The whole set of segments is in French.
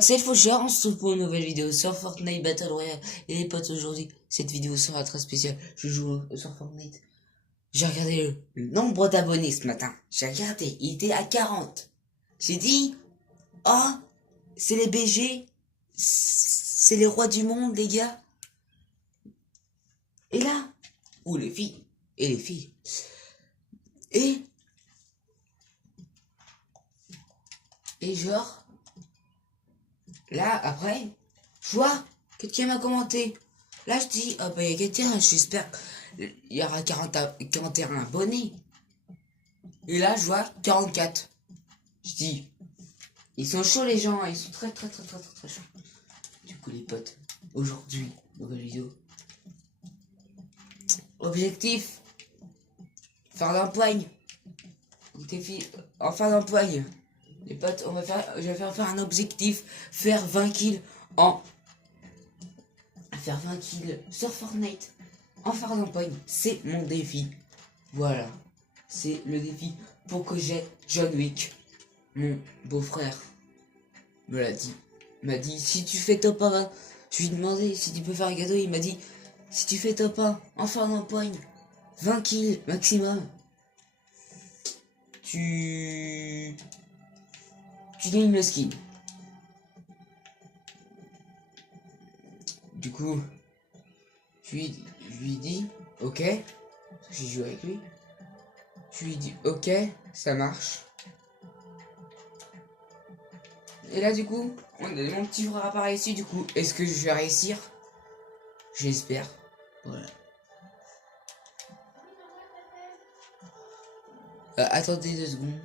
C'est Faucheur, on se retrouve pour une nouvelle vidéo sur Fortnite Battle Royale. Et les potes, aujourd'hui, cette vidéo sera très spéciale. Je joue sur Fortnite. J'ai regardé le nombre d'abonnés ce matin. J'ai regardé, il était à 40. J'ai dit, oh, c'est les BG, c'est les rois du monde, les gars. Et là, ou les filles, et les filles. Et genre, là, après, je vois quelqu'un m'a commenté. Là, je dis, oh bah, il y a quelqu'un, j'espère qu'il y aura 41 abonnés. Et là, je vois 44. Je dis, ils sont chauds les gens, hein, ils sont très chauds. Du coup, les potes, aujourd'hui, nouvelle vidéo. Objectif, faire d'empoigne. Défi, en faire d'empoigne. Les potes, je vais faire un objectif, faire 20 kills en... Faire 20 kills sur Fortnite en phare d'empoigne, c'est mon défi. Voilà, c'est le défi pour que j'ai John Wick. Mon beau-frère me l'a dit. Il m'a dit, si tu fais top 1, je lui ai demandé si tu peux faire un cadeau. Il m'a dit, si tu fais top 1 en phare d'empoigne, 20 kills maximum, tu gagnes le skin. Du coup, je lui ai dit, ok, j'ai joué avec lui. Je lui ai dit, ok, ça marche. Et là, du coup, mon petit frère apparaît ici. Du coup, est-ce que je vais réussir? J'espère. Voilà. Attendez 2 secondes.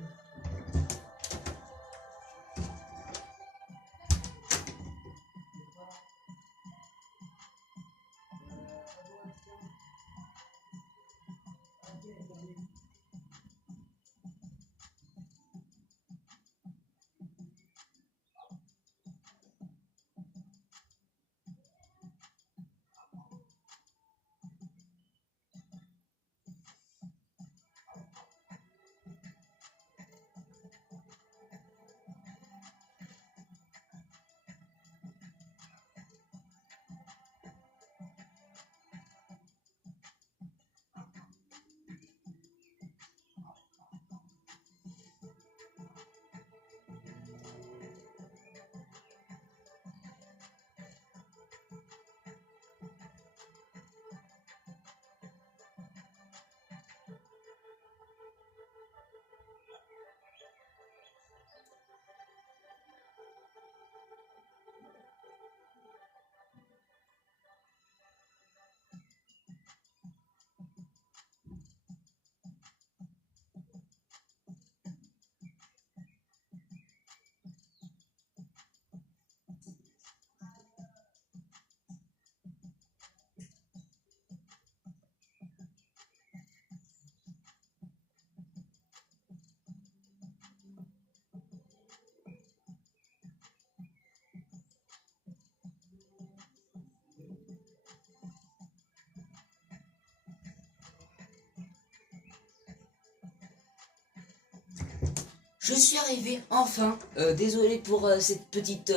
Je suis arrivé enfin. Désolé pour cette petite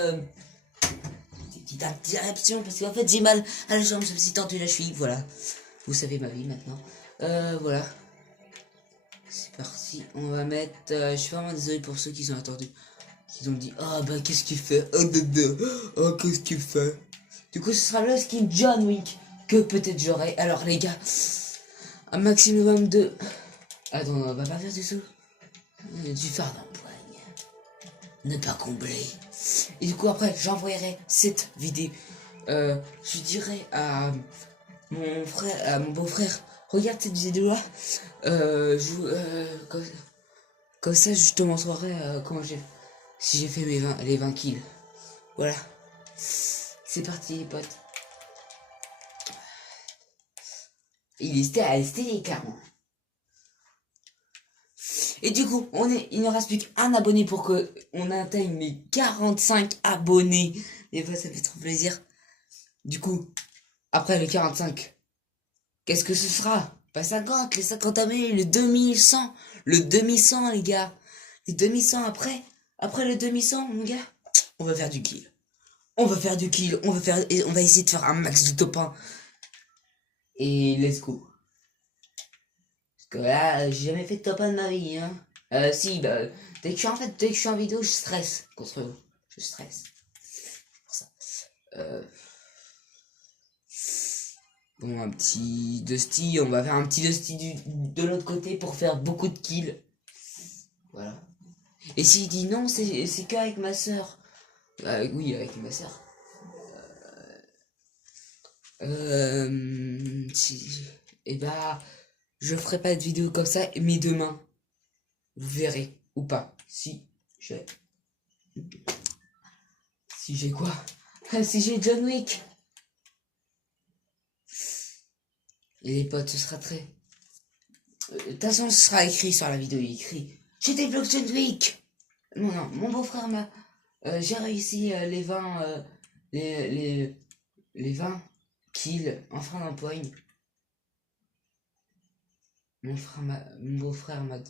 interruption parce qu'en fait j'ai mal à la jambe, je me suis tendu la cheville. Voilà, vous savez ma vie maintenant. Voilà, c'est parti. On va mettre. Je suis vraiment désolé pour ceux qui ont attendu, qui ont dit ah bah qu'est-ce qu'il fait, oh qu'est-ce qu'il fait. Du coup, ce sera le skin John Wick que peut-être j'aurai. Alors les gars, un maximum de. Attends, on va pas faire du tout. Du phare d'empoigne. Ne pas combler. Et du coup, après, j'envoyerai cette vidéo. Je dirai à mon frère, à mon beau-frère, regarde cette vidéo-là. Comme ça, je te montrerai si j'ai fait les 20 kills. Voilà. C'est parti, les potes. C'était les 40. Et du coup, il ne reste plus qu'un abonné pour que on atteigne les 45 abonnés. Et bah, ça fait trop plaisir. Du coup, après les 45, qu'est-ce que ce sera? Pas 50, les 50 abonnés, le 2100. Le 2100, les gars. Les 2100 après le 2100, mon gars. on va faire du kill. On va faire du kill, on va essayer de faire un max de top 1. Et let's go. Parce que là, j'ai jamais fait de top 1 de ma vie, hein. Si, bah, dès que je suis en vidéo, je stresse contre eux. Je stresse. C'est pour ça. Bon, un petit Dusty, on va faire un petit Dusty de l'autre côté pour faire beaucoup de kills. Voilà. Et s'il dit non, c'est qu'avec ma soeur. Oui, avec ma soeur. Et bah, je ferai pas de vidéo comme ça, mais demain, vous verrez, ou pas, si j'ai quoi. Si j'ai John Wick. Et les potes, ce sera très... De toute façon, ce sera écrit sur la vidéo, écrit. J'ai débloqué John Wick. Non, mon beau-frère m'a... j'ai réussi les 20... les 20 kills en frein d'empoigne. Mon beau-frère m'a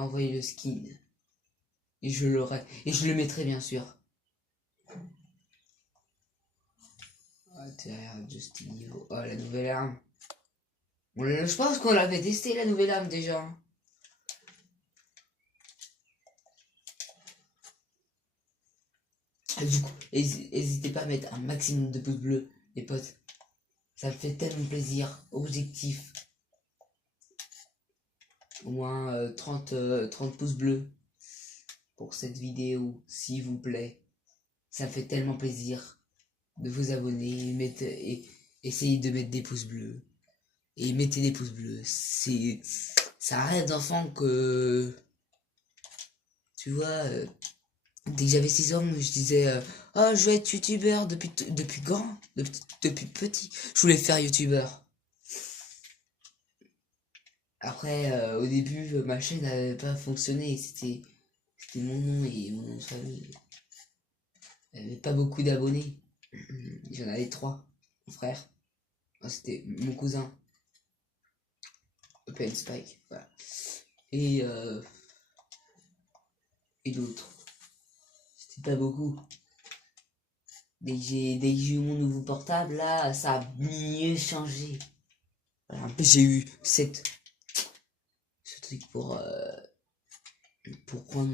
envoyé le skin. Et je l'aurai. Et je le mettrai bien sûr. Justin niveau. Oh, la nouvelle arme. Je pense qu'on l'avait testé la nouvelle arme déjà. Et du coup, n'hésitez pas à mettre un maximum de pouces bleus, les potes. Ça me fait tellement plaisir. Objectif. Au moins 30 pouces bleus pour cette vidéo, s'il vous plaît. Ça me fait tellement plaisir de vous abonner et essayez de mettre des pouces bleus. Et mettez des pouces bleus. C'est un rêve d'enfant que... Tu vois, dès que j'avais 6 ans, je disais oh, je vais être youtubeur depuis grand, depuis petit. Je voulais faire youtubeur. Après, au début, ma chaîne n'avait pas fonctionné. C'était mon nom et mon nom de famille. Il n'y avait pas beaucoup d'abonnés. J'en avais 3. Mon frère. C'était mon cousin. Open Spike. Voilà. Et l'autre. C'était pas beaucoup. Dès que j'ai eu mon nouveau portable, là, ça a mieux changé. Voilà, j'ai eu ce truc pour prendre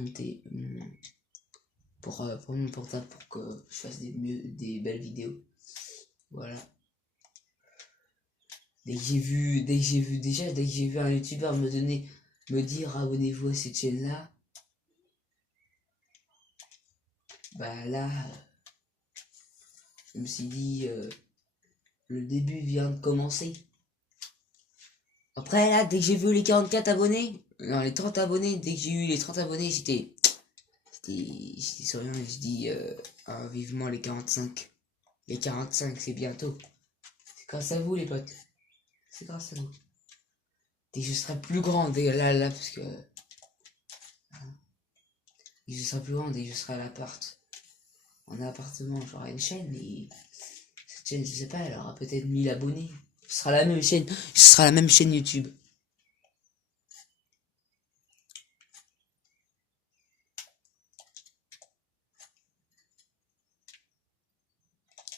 pour mon portable pour que je fasse des belles vidéos. Voilà. Dès que j'ai vu un youtubeur me dire abonnez-vous à cette chaîne là, bah là, je me suis dit le début vient de commencer. Après là, dès que j'ai vu les 44 abonnés, non les 30 abonnés, dès que j'ai eu les 30 abonnés, j'étais souriant et je dis vivement les 45. Les 45 c'est bientôt. C'est grâce à vous les potes. C'est grâce à vous. Dès que je serai plus grand, là parce que... Dès que je serai plus grand, dès que je serai à l'appart. En appartement, j'aurai une chaîne et... Cette chaîne, je sais pas, elle aura peut-être 1000 abonnés. Ce sera la même chaîne. Ce sera la même chaîne YouTube.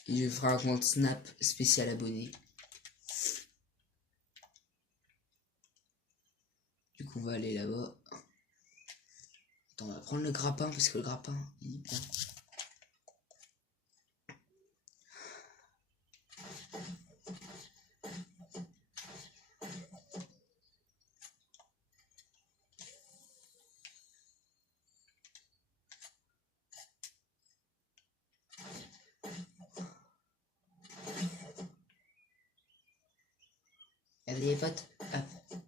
Et je ferai un compte Snap spécial abonné. Du coup, on va aller là-bas. Attends, on va prendre le grappin parce que le grappin, il est bien. Allez les potes, hop,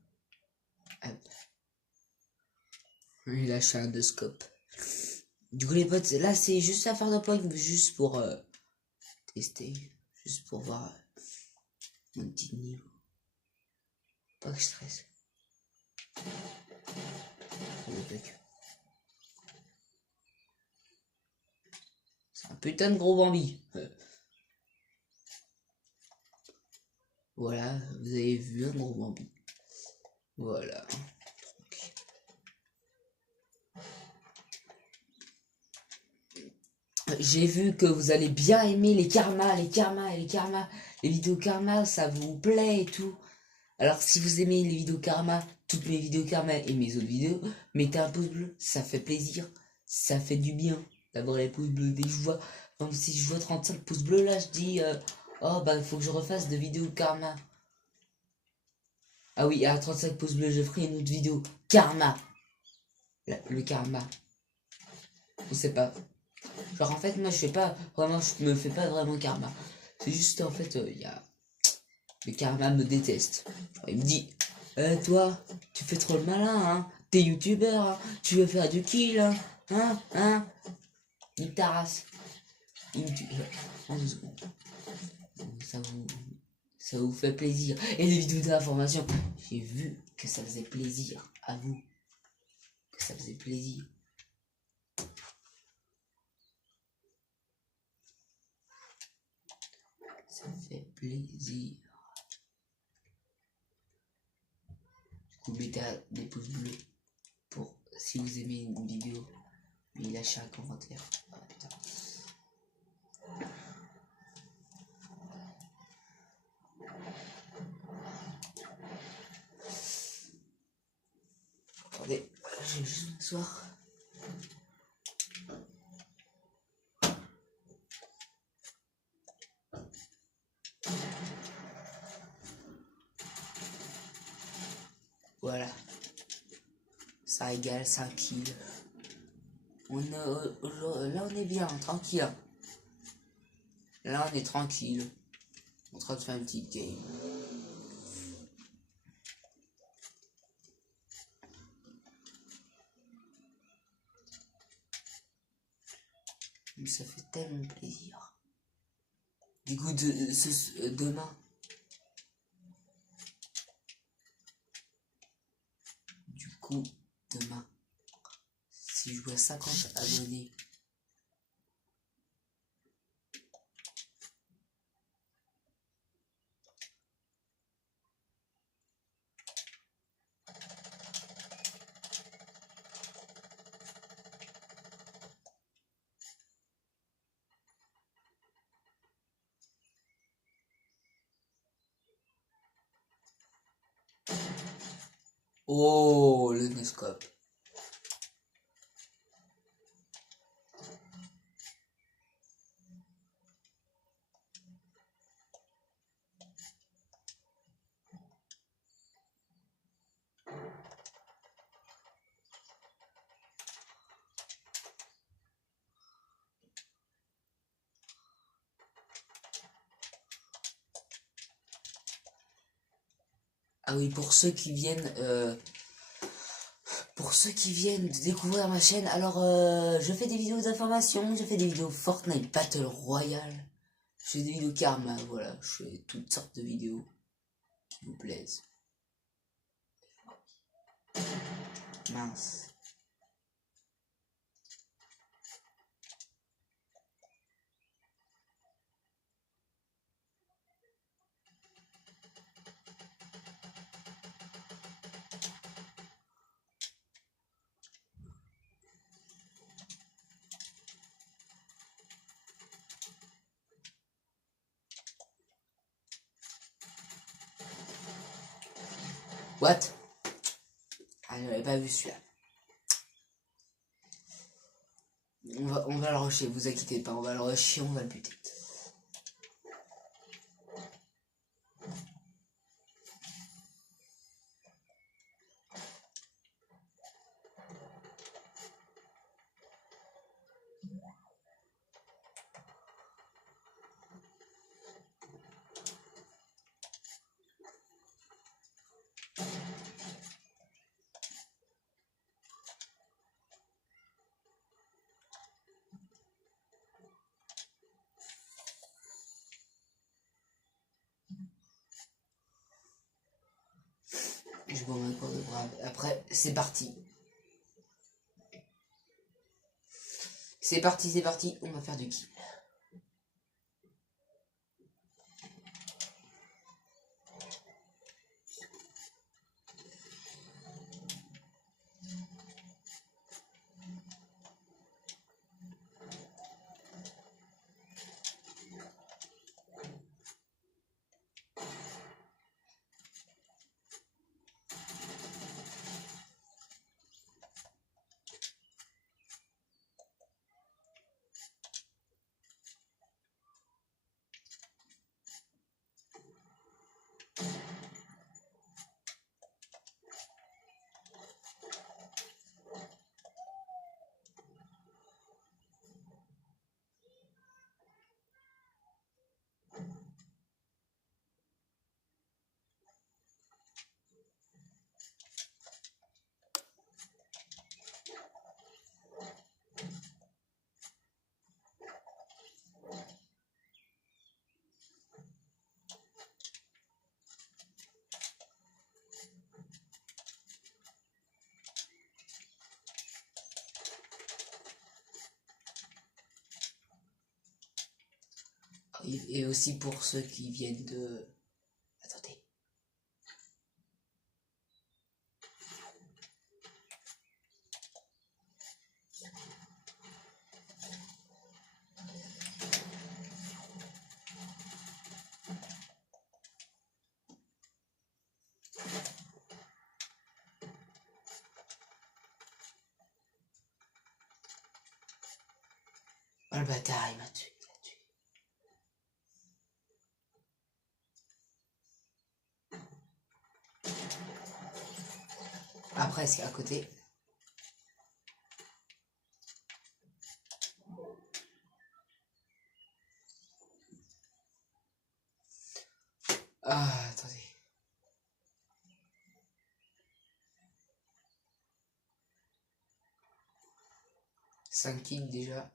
hop. Et là, je fais un deux scope. Du coup, les potes, là, c'est juste à faire de point, juste pour tester, juste pour voir mon petit niveau. Pas que je stresse. C'est un putain de gros Bambi. Voilà, vous avez vu un gros Bambi. Voilà. J'ai vu que vous allez bien aimer les karmas, les vidéos karma, ça vous plaît et tout. Alors si vous aimez les vidéos karma, toutes mes vidéos karma et mes autres vidéos, mettez un pouce bleu, ça fait plaisir, ça fait du bien d'avoir les pouces bleus. Dès que je vois, enfin, si je vois 35 pouces bleus là, je dis oh bah faut que je refasse de vidéos karma. Ah oui, à 35 pouces bleus, je ferai une autre vidéo karma. Le karma. On sait pas. Genre en fait moi je fais pas vraiment, je me fais pas vraiment karma. C'est juste en fait il y a le karma me déteste. Genre, il me dit toi tu fais trop le malin hein, t'es youtubeur hein, tu veux faire du kill hein nique ta race. Il me tue en 2 secondes. Ça vous ça vous fait plaisir. Et les vidéos d'information, j'ai vu que ça faisait plaisir à vous, que ça faisait plaisir. Ça fait plaisir. Du coup, mettez des pouces bleus pour si vous aimez une vidéo. Mais lâchez un commentaire. Ah, putain. Attendez, je vais juste m'asseoir. Voilà. Ça égale 5 kills. Là on est bien, tranquille. Là on est tranquille. En train de faire une petite game. Mais ça fait tellement plaisir. Du coup, demain, demain, si je vois 50 abonnés, oh, le noscope. Ah oui, pour ceux qui viennent de découvrir ma chaîne, alors je fais des vidéos d'information, je fais des vidéos Fortnite Battle Royale, je fais des vidéos karma, voilà, je fais toutes sortes de vidéos qui vous plaisent. Mince. What? Ah, j'avais pas vu celui-là. On va le rusher, vous inquiétez pas, on va le rusher, on va le buter. Je bois ma cour de brave. Après, c'est parti. C'est parti, on va faire du kill. et aussi pour ceux qui viennent de... Attendez. Oh le bâtard, il m'a tué. Ah, presque, à côté. Ah, attendez. Cinq kills déjà.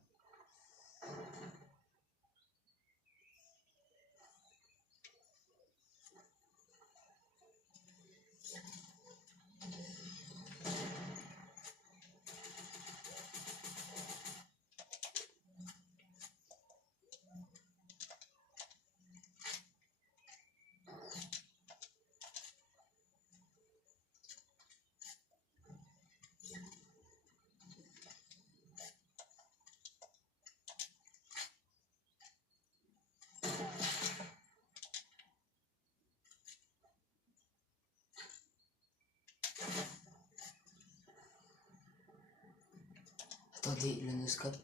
Attendez, le noscope.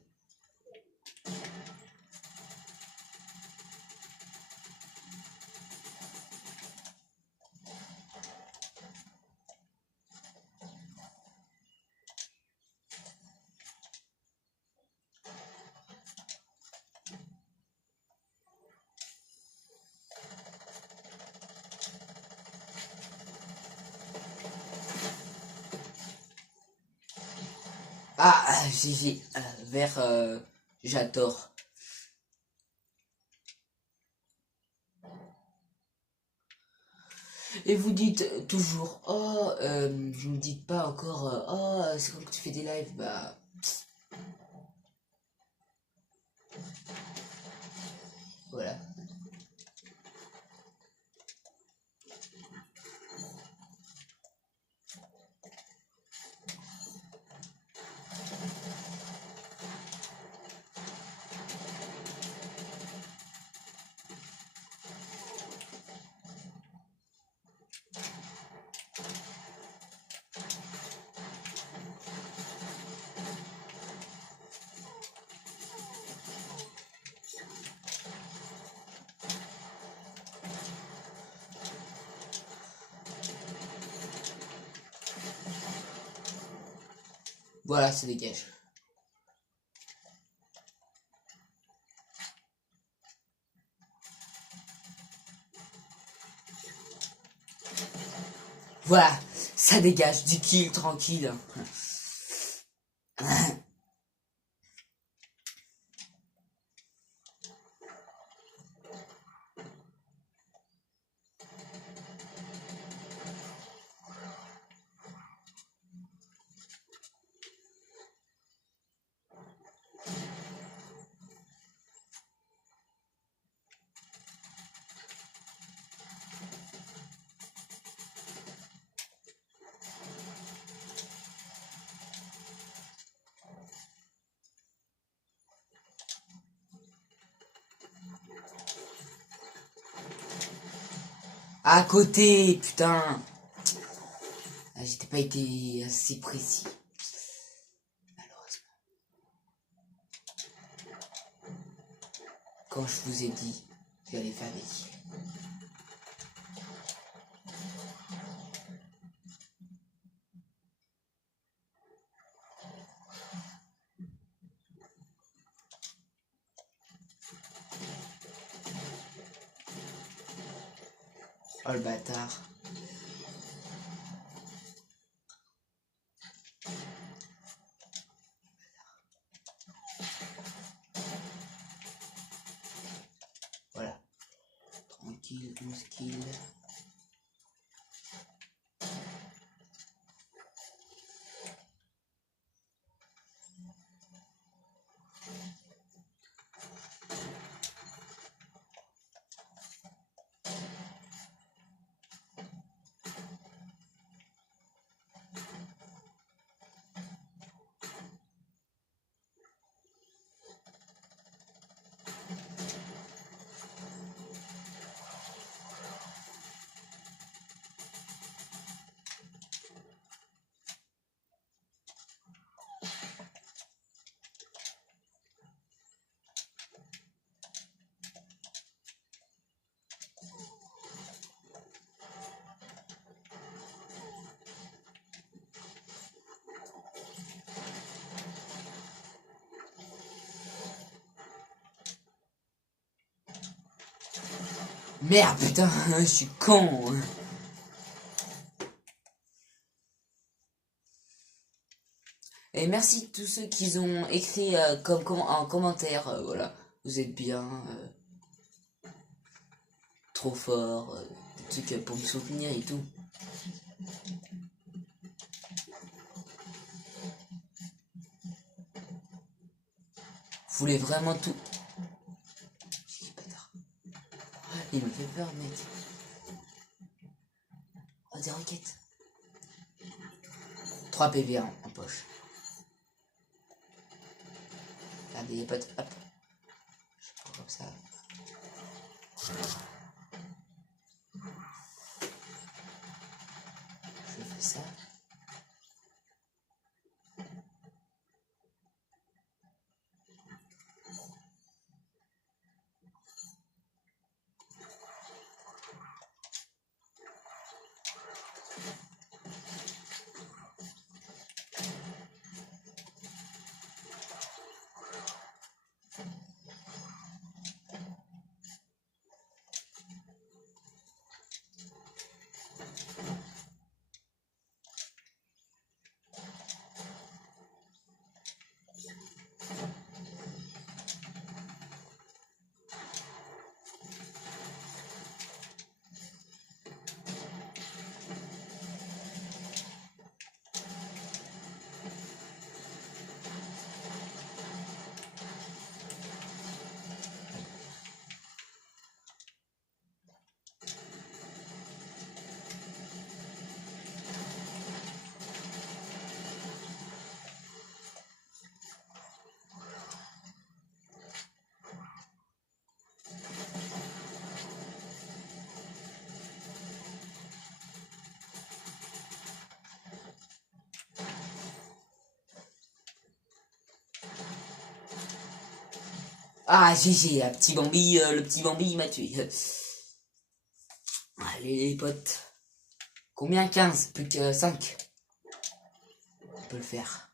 Ah, j'ai vers j'adore. Et vous dites toujours, oh, vous me dites pas encore, oh, c'est comme que tu fais des lives, bah, voilà. Voilà, ça dégage. Voilà, ça dégage, 10 kills tranquille. À côté, putain. Ah, j'étais pas été assez précis. Malheureusement. Quand je vous ai dit que j'allais faire des kills. Oh le bâtard. Voilà. Tranquille, 11 kills. Merde, putain, je suis con. Et merci tous ceux qui ont écrit en commentaire, voilà. Vous êtes bien, trop fort, des trucs pour me soutenir et tout. Vous voulez vraiment tout. Il me fait peur, mec. Oh, des roquettes. 3 PV en poche. Regardez, il n'y a pas de... Hop. Je prends comme ça. Je fais ça. Ah, GG, un petit Bambi, le petit Bambi, il m'a tué. Allez, les potes. Combien? 15, plus que 5. On peut le faire.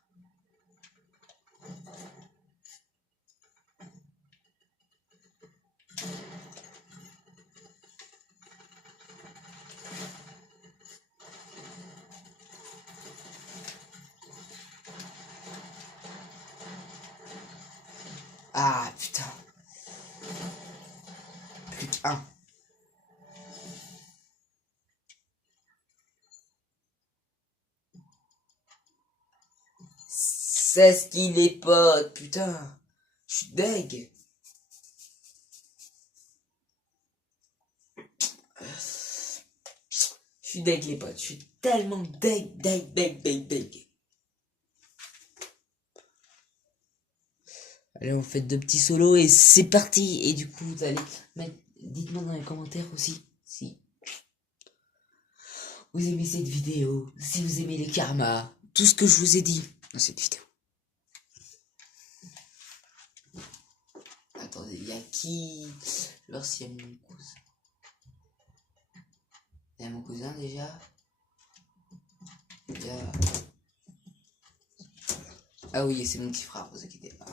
Ah, putain. Plus qu'un. C'est ce qu'il est, potes, putain. Je suis deg. Je suis deg, les potes. Je suis tellement deg. Allez, on fait 2 petits solos et c'est parti. Et du coup, vous allez mettre... Dites-moi dans les commentaires aussi si vous aimez cette vidéo, si vous aimez les karmas, tout ce que je vous ai dit dans cette vidéo. Attendez, il y a qui? Alors s'il y a mon cousin. Il y a mon cousin déjà. Il y a... Ah oui, c'est mon petit frère, vous inquiétez pas.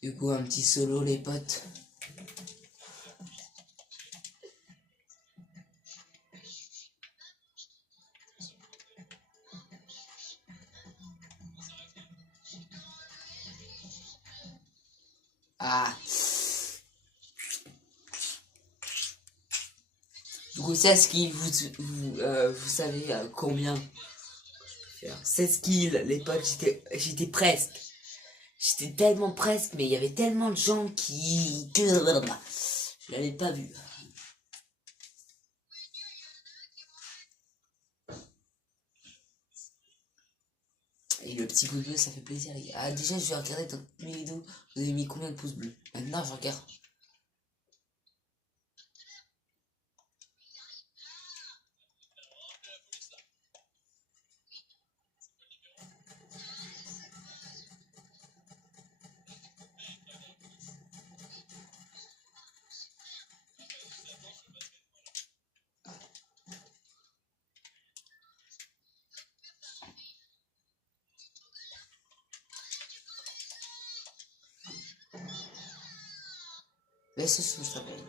Du coup, un petit solo, les potes. Ah. Du coup, c'est ce qui vous savez combien 16 kills, les potes, j'étais presque. J'étais tellement presque, mais il y avait tellement de gens qui... Je l'avais pas vu. Et le petit pouce bleu, ça fait plaisir, les gars. Ah, déjà, je vais regarder dans toutes mes vidéos. Vous avez mis combien de pouces bleus? Maintenant, je regarde. Mais ce sont ça s'appelle.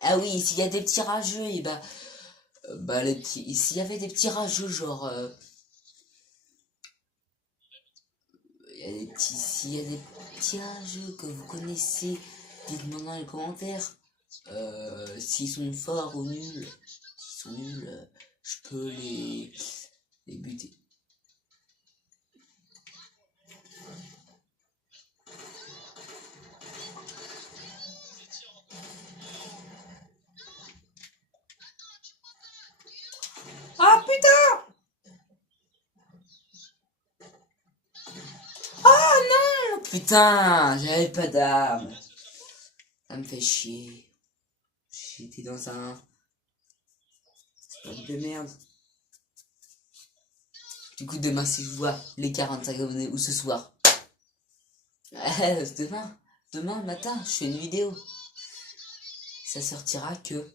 Ah oui, s'il y a des petits rageux, et bah les petits. S'il y avait des petits rageux, genre. Il y a des petits. S'il y a des petits rageux que vous connaissez, dites-moi dans les commentaires. S'ils sont forts ou nuls. S'ils sont nuls, je peux les buter. Ah putain! Ah non! Putain, j'avais pas d'arme. Ça me fait chier. J'étais dans un truc de merde. Du coup, demain, si je vois les 45 abonnés ou ce soir, demain matin, je fais une vidéo. Ça sortira que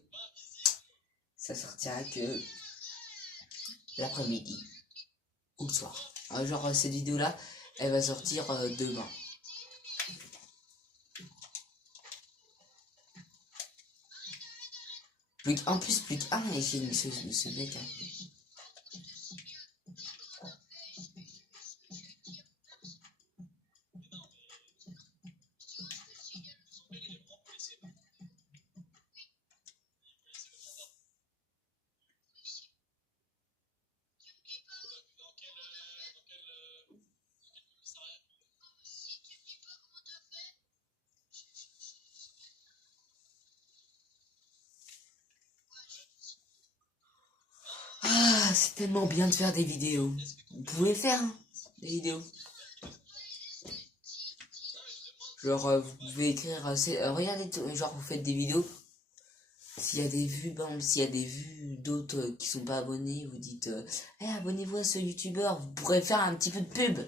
l'après-midi ou le soir. Genre, cette vidéo-là, elle va sortir demain. En plus, plus qu'un, et j'ai mis ce mec. Hein. Ah, c'est tellement bien de faire des vidéos. Vous pouvez faire hein, des vidéos. Genre, vous pouvez écrire, regardez, genre, vous faites des vidéos. S'il y a des vues, par exemple, s'il y a des vues d'autres qui sont pas abonnés, vous dites, abonnez-vous à ce youtubeur, vous pourrez faire un petit peu de pub.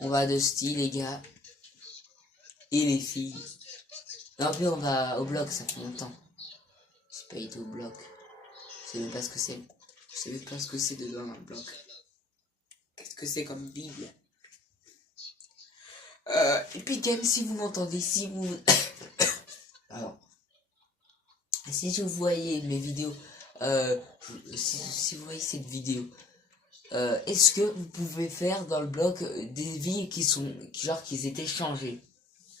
On va de style, les gars. Et les filles. Non, plus on va au bloc, ça fait longtemps. C'est pas été au bloc. Je sais même pas ce que c'est. Je sais même pas ce que c'est dedans un bloc. Qu'est-ce que c'est comme bible? Et puis même si vous m'entendez, si vous... Alors, si vous voyez mes vidéos, si vous voyez cette vidéo, est-ce que vous pouvez faire dans le bloc des vies qui sont, genre, qui étaient changées?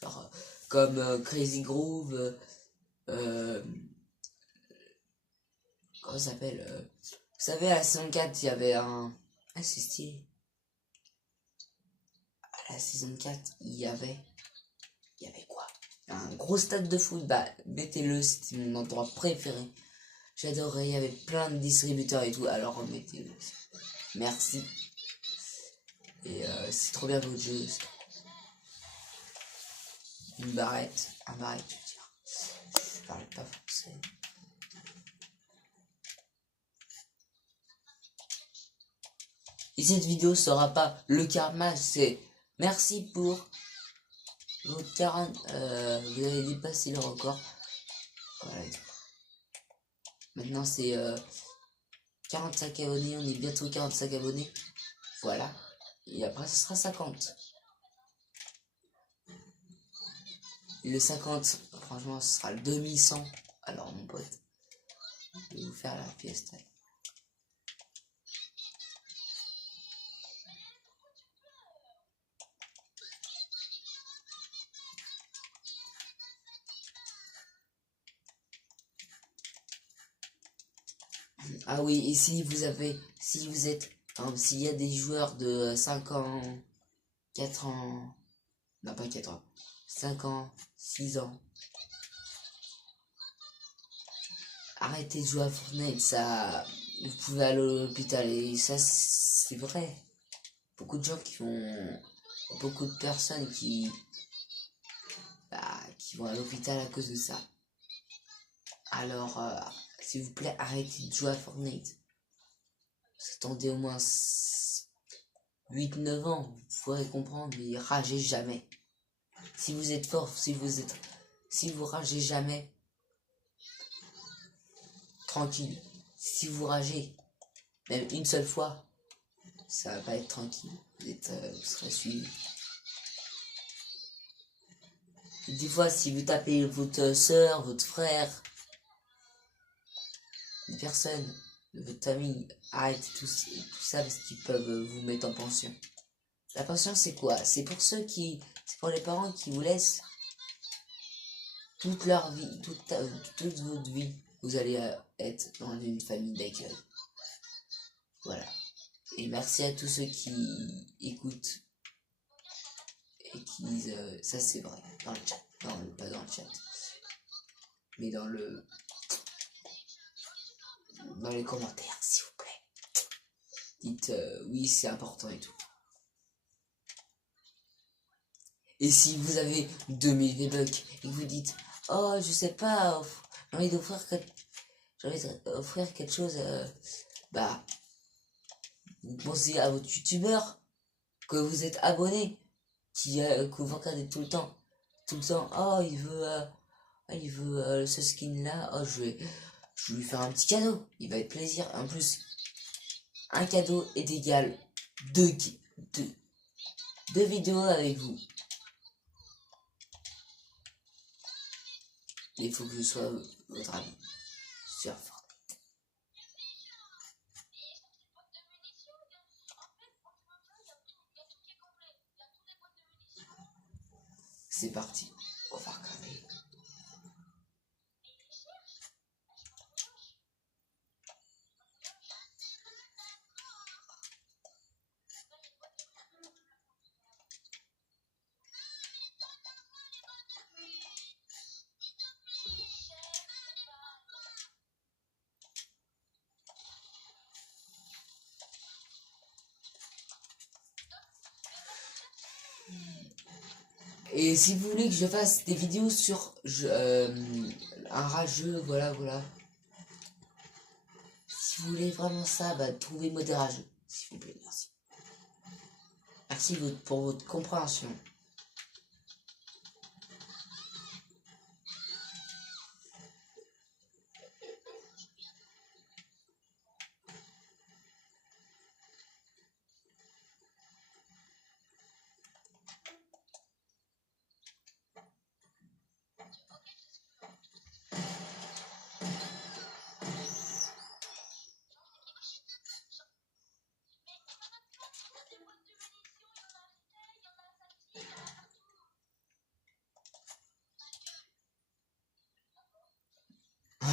Genre, comme Crazy Groove, comment ça s'appelle vous savez, à la saison 4, il y avait un... Ah, c'est stylé. À la saison 4, il y avait quoi? Un gros stade de foot. Bah, mettez-le, c'était mon endroit préféré. J'adorais, il y avait plein de distributeurs et tout, alors remettez-le. Merci. Et c'est trop bien votre jeu. Une barrette, un barrette, je veux dire. Je parle pas français. Et cette vidéo sera pas le karma, c'est merci pour vos 40. Vous avez dépassé le record. Voilà. Maintenant c'est 45 abonnés, on est bientôt 45 abonnés. Voilà. Et après ce sera 50. Et le 50, franchement, ce sera le 2100. Alors mon pote, je vais vous faire la fiesta. Ah oui, et si vous êtes, s'il y a des joueurs de 5 ans, 4 ans, non pas 4 ans, 5 ans, 6 ans, arrêtez de jouer à Fortnite, ça, vous pouvez aller à l'hôpital, et ça, c'est vrai. Beaucoup de gens beaucoup de personnes qui vont à l'hôpital à cause de ça. Alors, s'il vous plaît, arrêtez de jouer à Fortnite. Vous attendez au moins 8-9 ans, vous pourrez comprendre, mais ragez jamais. Si vous êtes fort, si vous ragez jamais, tranquille. Si vous ragez, même une seule fois, ça va pas être tranquille. Vous serez suivi. Des fois, si vous tapez votre soeur, votre frère, une personne, votre famille, arrêtez tout ça parce qu'ils peuvent vous mettre en pension. La pension, c'est quoi? C'est pour les parents qui vous laissent toute leur vie, toute votre vie. Vous allez être dans une famille d'accueil. Voilà. Et merci à tous ceux qui écoutent et qui disent ça c'est vrai dans le chat. Non, pas dans le chat. Mais dans les commentaires, s'il vous plaît. Dites oui, c'est important et tout. Et si vous avez 2000 V-Bucks et que vous dites oh, je sais pas, j'ai envie d'offrir quelque chose, bah, vous pensez à votre youtubeur que vous êtes abonné, que vous regardez tout le temps, oh, il veut ce skin là, oh, je vais lui faire un petit cadeau, il va être plaisir. En plus, un cadeau est égal deux vidéos avec vous. Il faut que je sois votre ami sur Fortnite. C'est parti, on va regarder. Et si vous voulez que je fasse des vidéos sur un rageux, voilà. Si vous voulez vraiment ça, bah trouvez-moi des rageux, s'il vous plaît, merci. Merci pour votre compréhension.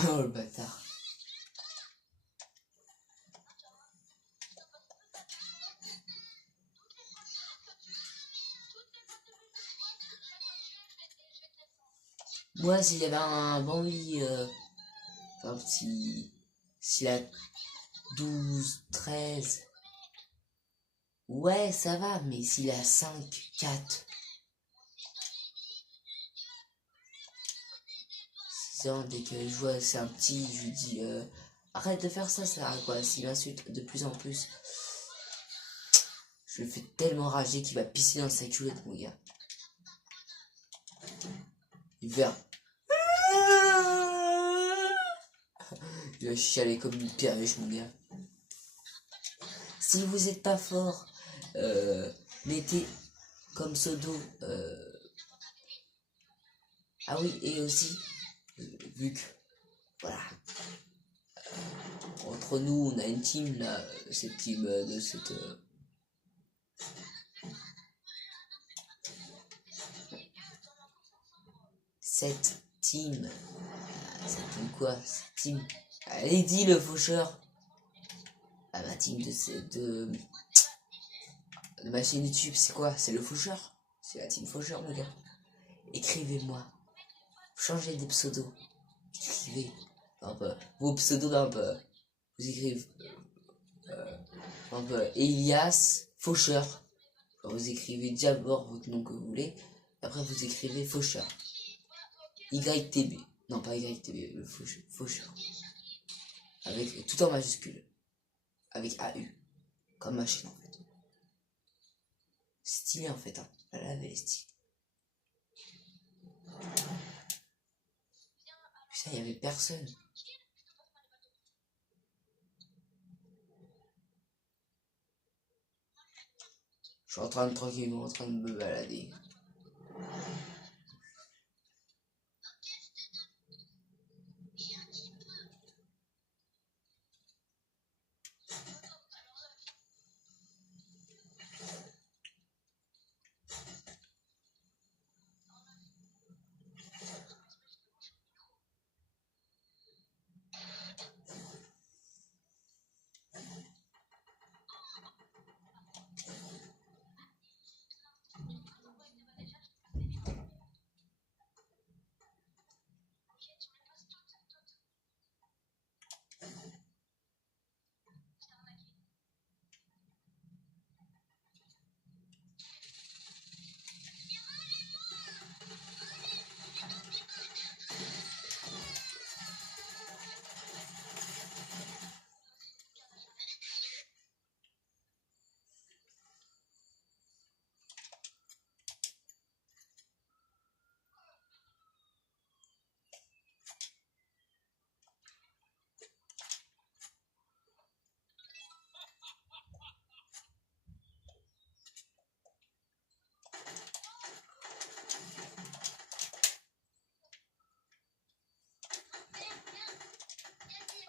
Oh le bâtard. Moi, s'il y avait un bon lit, un petit... S'il a 12, 13... Ouais, ça va, mais s'il a 5, 4... 6 ans, dès que je vois c'est un petit, je lui dis... arrête de faire ça sert à quoi? S'il m'insulte de plus en plus... Je le fais tellement rager qu'il va pisser dans sa culotte, mon gars. Il va... Il va chialer comme une perruche, mon gars. Si vous êtes pas fort, mettez comme pseudo... Ah oui, et aussi, vu que... Voilà. Entre nous, on a une team, là, cette team de cette... Cette team... Cette team quoi? Cette team... Allez, dis le faucheur. Ah, ma team de ma chaîne YouTube, c'est quoi? C'est le faucheur. C'est la team faucheur, mon gars. Écrivez-moi. Changez des pseudos. Écrivez. Vos pseudos d'un peu. Vous écrivez un peu Elias Faucheur. Vous écrivez d'abord votre nom que vous voulez. Après vous écrivez Faucheur. YTB. Non, pas YTB, le faucheur. Avec tout en majuscule. Avec AU. Comme machine en fait. Stylé en fait, hein. La lave elle est stylée. Putain, il y avait personne. Je suis en train de tranquillement en train de me balader.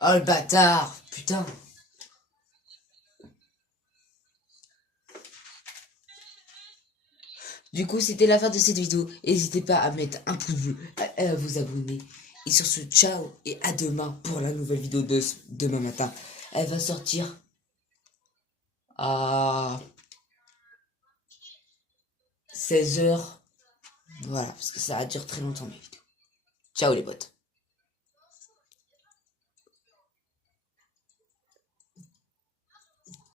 Oh le bâtard. Putain. Du coup, c'était la fin de cette vidéo. N'hésitez pas à mettre un pouce bleu, à vous abonner. Et sur ce, ciao et à demain pour la nouvelle vidéo de demain matin. Elle va sortir à 16h. Voilà, parce que ça va durer très longtemps mes vidéos. Ciao les potes.